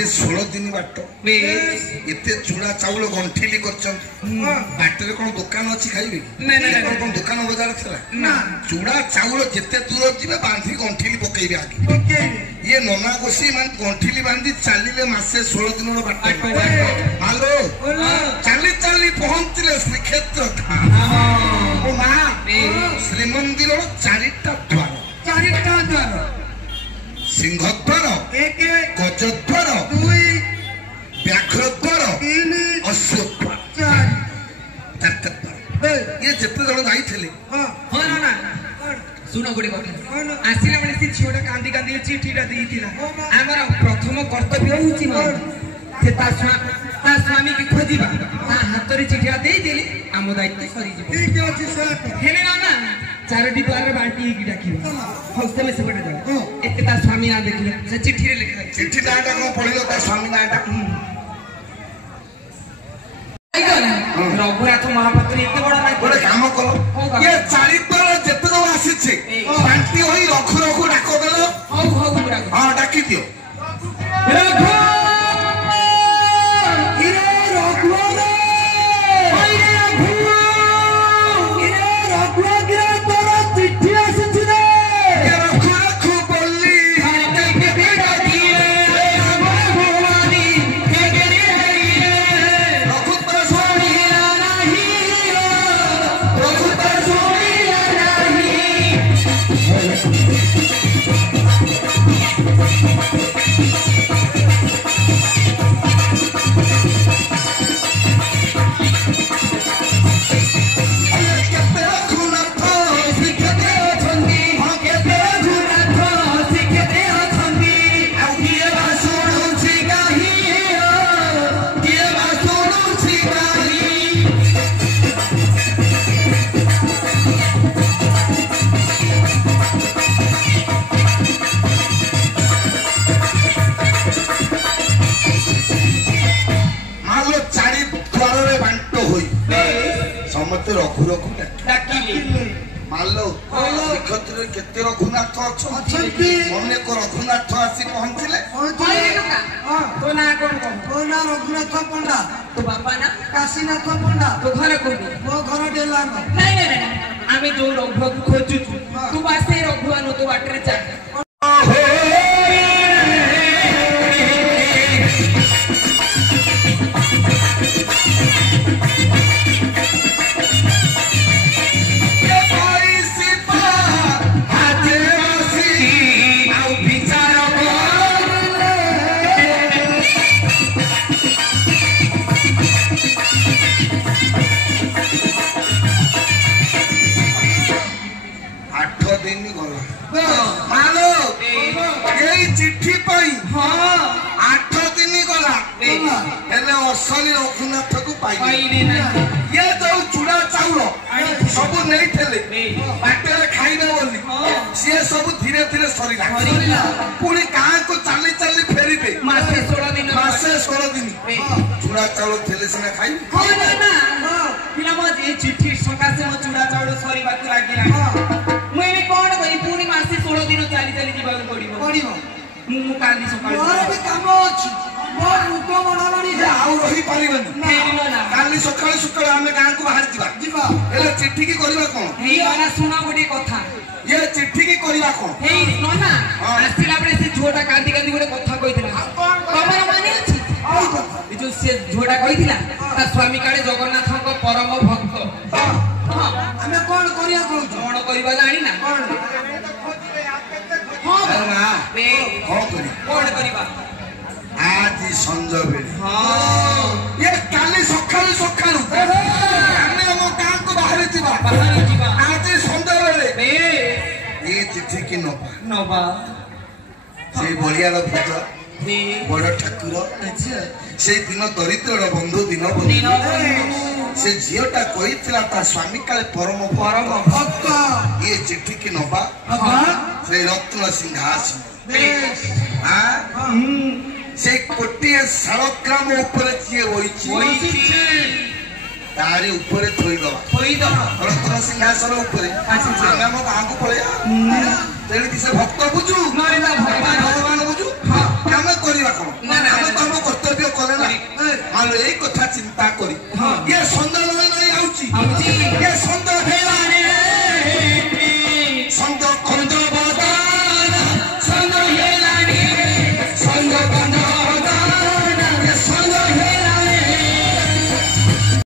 मासे 16 दिन बाट एते चूड़ा चाउल गंठिली करछन बाटरे कोन दुकान अछि खाइबे कोन दुकान बाजार थला ना चूड़ा चाउल जेते दूर जिबे बांधी गंठिली पकेइबे आगे ये नना गोसी मान गंठिली बांधी चालिले मासे 16 दिन रो बाट हालो चाली चाली पहुंचले श्रीक्षेत्र था ओ मा श्रीमंदिर चारिटा द्वार सिंहद्वार एक गजद्वार दुई व्याघ्रद्वार तीन अश्वद्वार चार ये जिते जन जाई थले हां ना सुनो गुडी आसिला बेले से छियोटा कांदी कांदी चिठीटा देइतिला हमर प्रथम कर्तव्य होची से ता स्वामी की खोजिबा ता हातरे चिठिया देई देली आम दायित्व सरी जी ठीक अछि सर हेले ना चारोटी द्वार बांटी की डाकिबा हौसे में से पड़े जाओ एते ता स्वामी ना देखले से चिट्ठी रे लिखा चिट्ठी नाटा को पढिलो ता स्वामी नाटा रघुनाथ महापात्र एते बड़ ना बड़ काम करो ये 40 द्वार जते जो आसी छे बांटी होई रखु रखु डाको देलो हौ हां डाकी दियो रघु रघु रघु डाकिले मालो श्रीक्षेत्र केते रघुनाथ अछंती अनेक रघुनाथ आसी पहुंचले तो ना कोन तो ना रघुनाथ पंडा तो बाबा ना काशीनाथ पंडा तो घर कोनी मो घर डेला नहीं नहीं आमे जो रघु खोजु तू बासे रघुआनो तो बाटरे चा असली रघुनाथ को पाइले ये तो चूड़ा चाउल सब नहीं थेले बाटे खाइबे बोली से सब धीरे धीरे सरीला पुणी गाँ को चाली चाली फेरिबे मासे 16 दिन चूड़ा चाउल थेले सिना खाइ हो ना पिला म जे चिट्ठी सकासे म चूड़ा चाउल सरीबा को लागिला मुई कोन कहि पुणी मासे 16 दिन चाली चाली जीवा पड़िबो मु काली सकाळ मोर भी काम अछि मोर रुको बनावणी जे आउ रही परिबनी काली सकाळ सकाळ हमें गां को बाहर जीवा एले चिट्ठी की करबा कोन हेई ना सुना गोडी कथा ये चिट्ठी की करबा कोन हेई सुनो ना आसिला बळे से झोटा कांदी कांदी गोडे कथा कहितला तमरा माने अछि ए जो से झोटा कहितला ता स्वामी काळे जगन्नाथ को परम भक्त हां हमें कोन करिया को कोन करबा जानि ना हां ना बे कोन करिबा आज संज बेले हां ये काली सखाल सखाल हमने हम गां को बाहर जीवा आज संज बेले ये चिट्ठी की नबा से बलिया रो भूत बड़ ठाकुर अच्छा से दिन दरिद्र बंधु दिन से झीटा कहीला ता स्वामी काले परम भक्त ये चिट्ठी की नबा से रत्न सिंहासन से कोटिए शालग्राम ऊपर किए तारी ऊपर थोई दवा रत्न सिंहासन ऊपर हम गाँ को पड़े तेणु से भक्त बुझू भगवान बुझू आम करवा कौन ଏଇ କଥା ଚିନ୍ତା କରୁ